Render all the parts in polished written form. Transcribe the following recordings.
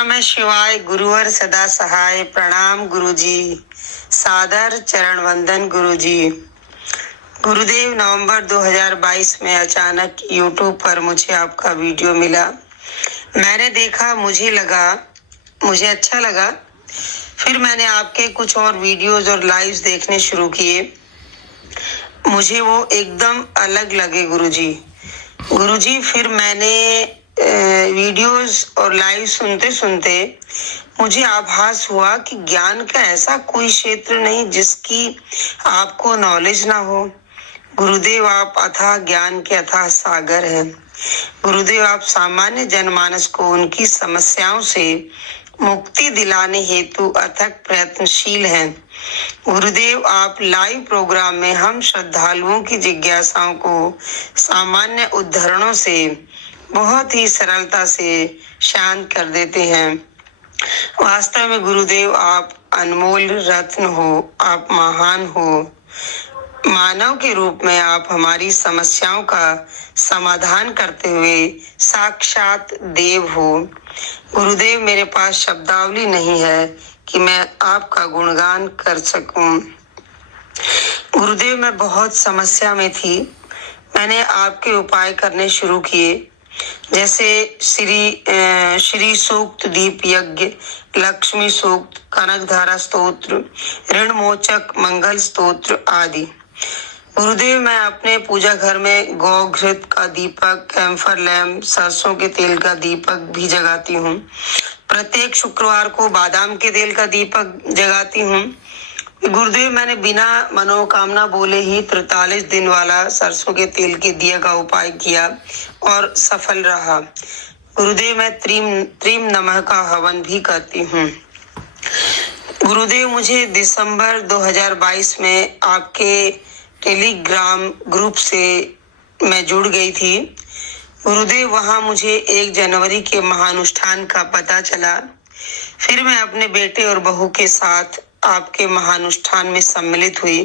नमः शिवाय। गुरुवर सदा सहाय। प्रणाम गुरुजी। सादर चरण वंदन गुरुजी। गुरुदेव, नवंबर 2022 में अचानक YouTube पर मुझे आपका वीडियो मिला। मैंने देखा, मुझे अच्छा लगा। फिर मैंने आपके कुछ और वीडियोस और लाइव्स देखने शुरू किए। मुझे वो एकदम अलग लगे गुरुजी। फिर मैंने वीडियोस और लाइव सुनते सुनते मुझे आभास हुआ कि ज्ञान का ऐसा कोई क्षेत्र नहीं जिसकी आपको नॉलेज ना हो। गुरुदेव, आप अथाह ज्ञान के अथाह सागर हैं। गुरुदेव, आप सामान्य जनमानस को उनकी समस्याओं से मुक्ति दिलाने हेतु अथक प्रयत्नशील हैं। गुरुदेव, आप लाइव प्रोग्राम में हम श्रद्धालुओं की जिज्ञासाओं को सामान्य उदाहरणों से बहुत ही सरलता से शांत कर देते हैं। वास्तव में गुरुदेव, आप अनमोल रत्न हो, आप महान हो। मानव के रूप में आप हमारी समस्याओं का समाधान करते हुए साक्षात देव हो। गुरुदेव, मेरे पास शब्दावली नहीं है कि मैं आपका गुणगान कर सकूं। गुरुदेव, मैं बहुत समस्या में थी। मैंने आपके उपाय करने शुरू किए, जैसे श्री सूक्त दीप यज्ञ, लक्ष्मी सूक्त, कनकधारा स्तोत्र, ऋण मोचक मंगल स्तोत्र आदि। गुरुदेव, मैं अपने पूजा घर में गौ घृत का दीपक, कैम्फर लैम्प, सरसों के तेल का दीपक भी जगाती हूँ। प्रत्येक शुक्रवार को बादाम के तेल का दीपक जगाती हूँ। गुरुदेव, मैंने बिना मनोकामना बोले ही 43 दिन वाला सरसों के तेल के दिया का उपाय किया और सफल रहा। गुरुदेव, मैं त्रीम नमः का हवन भी करती हूँ। गुरुदेव, मुझे दिसंबर 2022 में आपके टेलीग्राम ग्रुप से मैं जुड़ गई थी। गुरुदेव, वहां मुझे 1 जनवरी के महानुष्ठान का पता चला। फिर मैं अपने बेटे और बहू के साथ आपके महानुष्ठान में सम्मिलित हुई,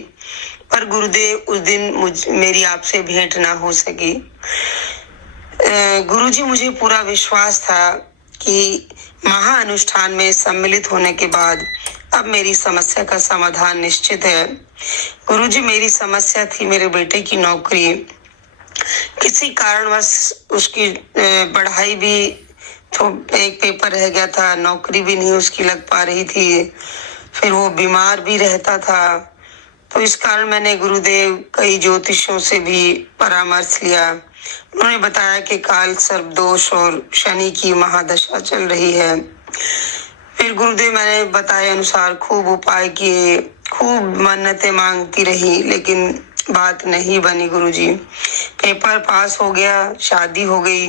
पर गुरुदेव, उस दिन मेरी आपसे भेंट ना हो सकी। गुरुजी, मुझे पूरा विश्वास था कि महाअनुष्ठान में सम्मिलित होने के बाद अब मेरी समस्या का समाधान निश्चित है। गुरुजी, मेरी समस्या थी मेरे बेटे की नौकरी। किसी कारणवश उसकी पढ़ाई भी तो एक पेपर रह गया था, नौकरी भी नहीं उसकी लग पा रही थी। फिर वो बीमार भी रहता था। तो इस कारण मैंने गुरुदेव कई ज्योतिषों से भी परामर्श लिया। उन्होंने बताया कि काल सर्प दोष और शनि की महादशा चल रही है। फिर गुरुदेव, मैंने बताए अनुसार खूब उपाय किए, खूब मन्नतें मांगती रही, लेकिन बात नहीं बनी गुरुजी। पेपर पास हो गया, शादी हो गई,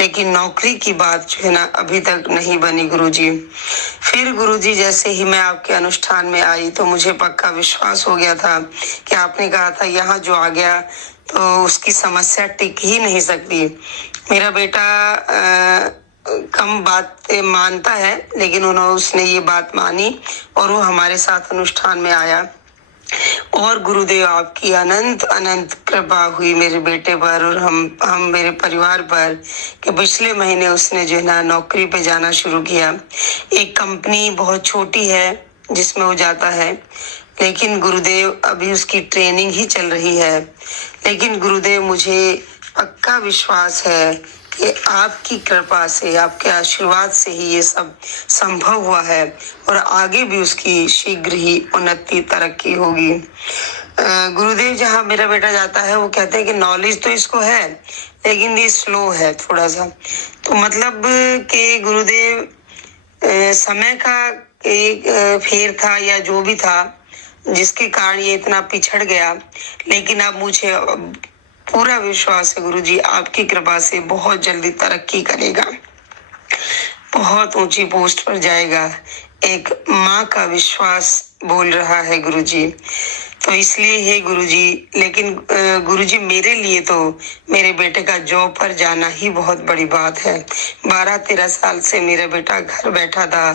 लेकिन नौकरी की बात जो है ना अभी तक नहीं बनी गुरुजी। फिर गुरुजी, जैसे ही मैं आपके अनुष्ठान में आई तो मुझे पक्का विश्वास हो गया था कि आपने कहा था यहाँ जो आ गया तो उसकी समस्या टिक ही नहीं सकती। मेरा बेटा कम बातें मानता है, लेकिन उसने ये बात मानी और वो हमारे साथ अनुष्ठान में आया। और गुरुदेव, आपकी अनंत अनंत कृपा हुई मेरे बेटे पर और हम मेरे परिवार पर कि पिछले महीने उसने जो है ना नौकरी पे जाना शुरू किया। एक कंपनी बहुत छोटी है जिसमें वो जाता है, लेकिन गुरुदेव अभी उसकी ट्रेनिंग ही चल रही है। लेकिन गुरुदेव, मुझे पक्का विश्वास है कि आपकी कृपा से, आपके आशीर्वाद से ही ये सब संभव हुआ है और आगे भी उसकी शीघ्र ही उन्नति तरक्की होगी। गुरुदेव, जहाँ मेरा बेटा जाता है वो कहते हैं कि नॉलेज तो इसको है, लेकिन ये स्लो है थोड़ा सा। तो मतलब कि गुरुदेव, समय का एक फेर था या जो भी था जिसके कारण ये इतना पिछड़ गया, लेकिन अब मुझे पूरा विश्वास है गुरुजी, आपकी कृपा से बहुत जल्दी तरक्की करेगा, बहुत ऊंची पोस्ट पर जाएगा। एक माँ का विश्वास बोल रहा है गुरुजी। तो इसलिए है गुरुजी, लेकिन गुरुजी, मेरे लिए तो मेरे बेटे का जॉब पर जाना ही बहुत बड़ी बात है। 12-13 साल से मेरा बेटा घर बैठा था,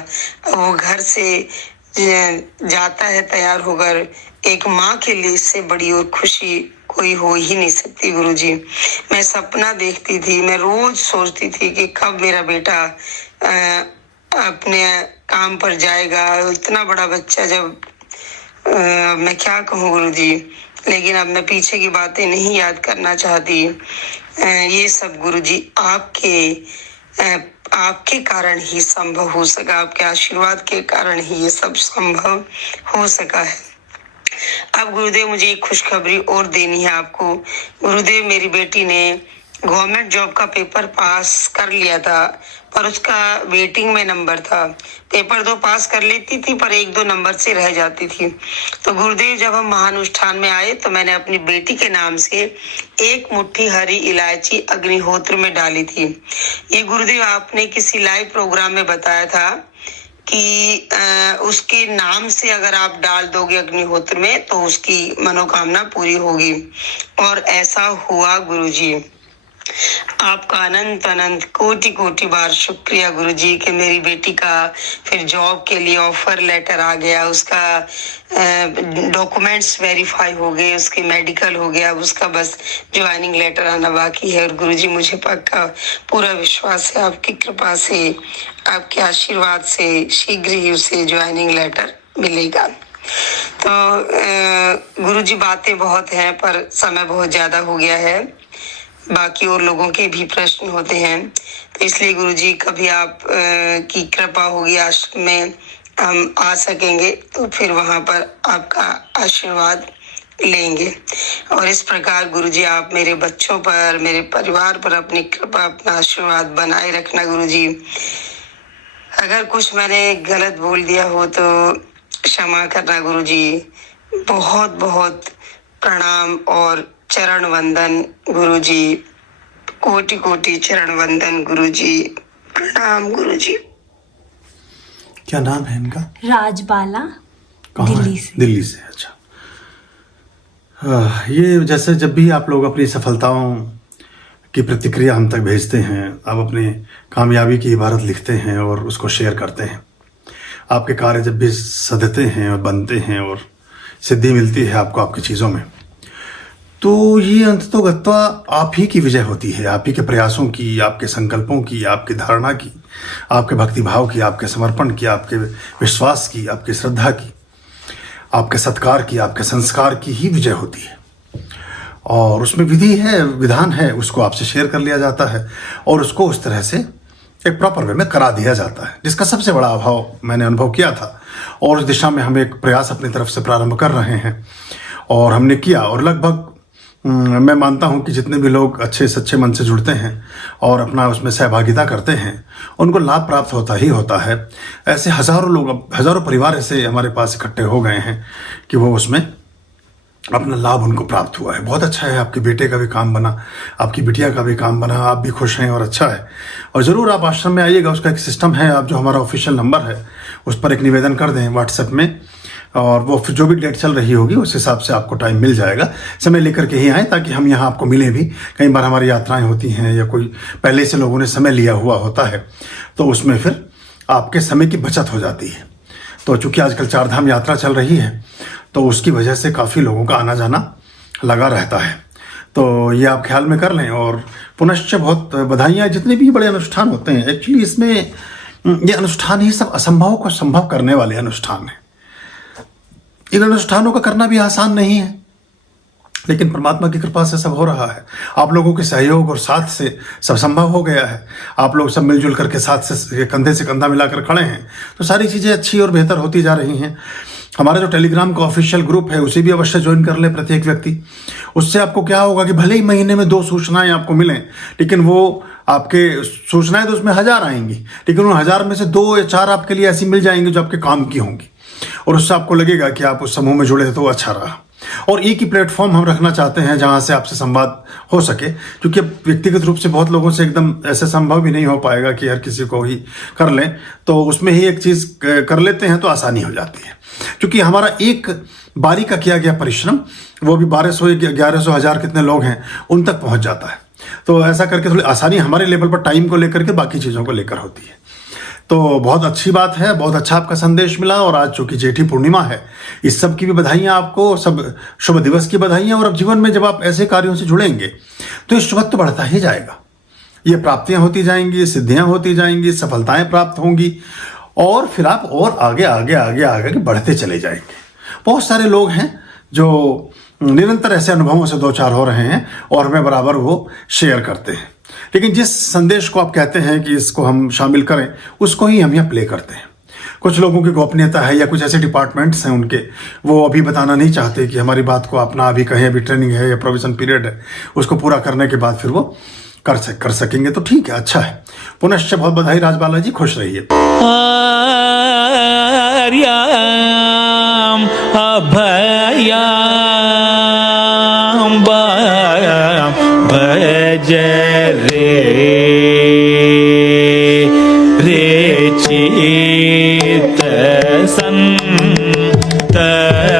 वो घर से जाता है तैयार होकर। एक माँ के लिए इससे बड़ी और खुशी कोई हो ही नहीं सकती गुरुजी। मैं सपना देखती थी, मैं रोज सोचती थी कि कब मेरा बेटा अपने काम पर जाएगा। इतना बड़ा बच्चा जब मैं क्या कहूँ गुरुजी, लेकिन अब मैं पीछे की बातें नहीं याद करना चाहती। ये सब गुरुजी आपके कारण ही संभव हो सका, आपके आशीर्वाद के कारण ही ये सब संभव हो सका है। अब गुरुदेव मुझे एक खुशखबरी और देनी है आपको। गुरुदेव मेरी बेटी ने गवर्नमेंट जॉब का पेपर पास कर लिया था, पर उसका वेटिंग में नंबर था। पेपर 2 पास कर लेती थी, पर 1-2 नंबर से रह जाती थी। तो गुरुदेव जब हम महानुष्ठान में आए तो मैंने अपनी बेटी के नाम से 1 मुट्ठी हरी इलायची अग्निहोत्र में डाली थी। ये गुरुदेव आपने किसी लाइव प्रोग्राम में बताया था कि उसके नाम से अगर आप डाल दोगे अग्निहोत्र में तो उसकी मनोकामना पूरी होगी, और ऐसा हुआ गुरुजी। आपका अनंत अनंत कोटि कोटि बार शुक्रिया गुरुजी कि मेरी बेटी का फिर जॉब के लिए ऑफर लेटर आ गया, उसका डॉक्यूमेंट्स वेरीफाई हो गए, उसके मेडिकल हो गया, अब उसका बस ज्वाइनिंग लेटर आना बाकी है। और गुरुजी मुझे पक्का पूरा विश्वास है आपकी कृपा से, आपके आशीर्वाद से शीघ्र ही उसे ज्वाइनिंग लेटर मिलेगा। तो गुरुजी बातें बहुत हैं पर समय बहुत ज्यादा हो गया है, बाकी और लोगों के भी प्रश्न होते हैं, तो इसलिए गुरुजी कभी आप की कृपा होगी आश्रम में हम आ सकेंगे तो फिर वहां पर आपका आशीर्वाद लेंगे। और इस प्रकार गुरुजी आप मेरे बच्चों पर, मेरे परिवार पर अपनी कृपा, अपना आशीर्वाद बनाए रखना गुरुजी। अगर कुछ मैंने गलत बोल दिया हो तो क्षमा करना गुरुजी। बहुत बहुत प्रणाम और चरण वंदन गुरुजी, कोटि कोटि चरण वंदन गुरुजी, प्रणाम गुरुजी। क्या नाम है इनका? राजबाला, दिल्ली से। दिल्ली से, अच्छा। ये जैसे जब भी आप लोग अपनी सफलताओं की प्रतिक्रिया हम तक भेजते हैं, आप अपने कामयाबी की इबारत लिखते हैं और उसको शेयर करते हैं, आपके कार्य जब भी सधते हैं और बनते हैं और सिद्धि मिलती है आपको आपकी चीज़ों में, तो ये अंततोगत्वा आप ही की विजय होती है, आप ही के प्रयासों की, आपके संकल्पों की, आपकी धारणा की, आपके भक्तिभाव की, आपके समर्पण की, आपके विश्वास की, आपकी श्रद्धा की, आपके सत्कार की, आपके संस्कार की ही विजय होती है। और उसमें विधि है, विधान है, उसको आपसे शेयर कर लिया जाता है और उसको उस तरह से एक प्रॉपर वे में करा दिया जाता है, जिसका सबसे बड़ा अभाव मैंने अनुभव किया था। और उस दिशा में हम एक प्रयास अपनी तरफ से प्रारंभ कर रहे हैं और हमने किया, और लगभग मैं मानता हूं कि जितने भी लोग अच्छे सच्चे मन से जुड़ते हैं और अपना उसमें सहभागिता करते हैं उनको लाभ प्राप्त होता ही होता है। ऐसे हज़ारों लोग, हज़ारों परिवार ऐसे हमारे पास इकट्ठे हो गए हैं कि वो उसमें अपना लाभ उनको प्राप्त हुआ है। बहुत अच्छा है, आपके बेटे का भी काम बना, आपकी बिटिया का भी काम बना, आप भी खुश हैं और अच्छा है। और ज़रूर आप आश्रम में आइएगा, उसका एक सिस्टम है, आप जो हमारा ऑफिशियल नंबर है उस पर एक निवेदन कर दें व्हाट्सएप में, और वो फिर जो भी डेट चल रही होगी उस हिसाब से आपको टाइम मिल जाएगा। समय लेकर के ही आएँ ताकि हम यहाँ आपको मिले भी। कई बार हमारी यात्राएं होती हैं या कोई पहले से लोगों ने समय लिया हुआ होता है, तो उसमें फिर आपके समय की बचत हो जाती है। तो चूँकि आजकल 4 धाम यात्रा चल रही है तो उसकी वजह से काफ़ी लोगों का आना जाना लगा रहता है, तो ये आप ख्याल में कर लें। और पुनश्च बहुत बधाइयाँ, जितने भी बड़े अनुष्ठान होते हैं एक्चुअली इसमें ये अनुष्ठान ही सब असंभव को संभव करने वाले अनुष्ठान हैं। इन अनुष्ठानों का करना भी आसान नहीं है, लेकिन परमात्मा की कृपा से सब हो रहा है। आप लोगों के सहयोग और साथ से सब संभव हो गया है। आप लोग सब मिलजुल करके साथ से कंधे से कंधा मिलाकर खड़े हैं, तो सारी चीज़ें अच्छी और बेहतर होती जा रही हैं। हमारा जो टेलीग्राम का ऑफिशियल ग्रुप है उसे भी अवश्य ज्वाइन कर ले प्रत्येक व्यक्ति। उससे आपको क्या होगा कि भले ही महीने में 2 सूचनाएं आपको मिलें, लेकिन वो आपके सूचनाएं तो उसमें 1000 आएंगी, लेकिन उन 1000 में से 2 या 4 आपके लिए ऐसी मिल जाएंगी जो आपके काम की होंगी, और उससे आपको लगेगा कि आप उस समूह में जुड़े तो अच्छा रहा। और एक ही प्लेटफॉर्म हम रखना चाहते हैं जहां से आपसे संवाद हो सके, क्योंकि व्यक्तिगत रूप से बहुत लोगों से एकदम ऐसे संभव भी नहीं हो पाएगा कि हर किसी को ही कर लें, तो उसमें ही एक चीज़ कर लेते हैं तो आसानी हो जाती है। क्योंकि हमारा एक बारी का किया गया परिश्रम वो भी 1200 1100 1000 कितने लोग हैं उन तक पहुंच जाता है, तो ऐसा करके थोड़ी आसानी हमारे लेवल पर टाइम को लेकर के बाकी चीज़ों को लेकर होती है। तो बहुत अच्छी बात है, बहुत अच्छा आपका संदेश मिला। और आज चूंकि जेठी पूर्णिमा है, इस सब की भी बधाइयाँ आपको, सब शुभ दिवस की बधाइयाँ। और अब जीवन में जब आप ऐसे कार्यों से जुड़ेंगे तो ये शुभत्व बढ़ता ही जाएगा, ये प्राप्तियाँ होती जाएंगी, सिद्धियाँ होती जाएंगी, सफलताएं प्राप्त होंगी। और फिर आप और आगे आगे आगे आगे बढ़ते चले जाएंगे। बहुत सारे लोग हैं जो निरंतर ऐसे अनुभवों से दो चार हो रहे हैं और हमें बराबर वो शेयर करते हैं, लेकिन जिस संदेश को आप कहते हैं कि इसको हम शामिल करें, उसको ही हम यहाँ प्ले करते हैं। कुछ लोगों की गोपनीयता है या कुछ ऐसे डिपार्टमेंट्स हैं उनके, वो अभी बताना नहीं चाहते कि हमारी बात को अपना अभी कहें, अभी ट्रेनिंग है या प्रोविजन पीरियड है, उसको पूरा करने के बाद फिर वो कर सकेंगे। तो ठीक है, अच्छा है। पुनश्च बहुत बधाई राजबाला जी, खुश रहिए। आर्याम अभयाम भज रे चित संततम आर्याम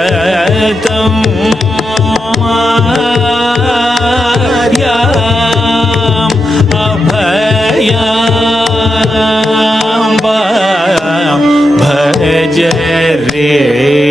अभयाम भज रे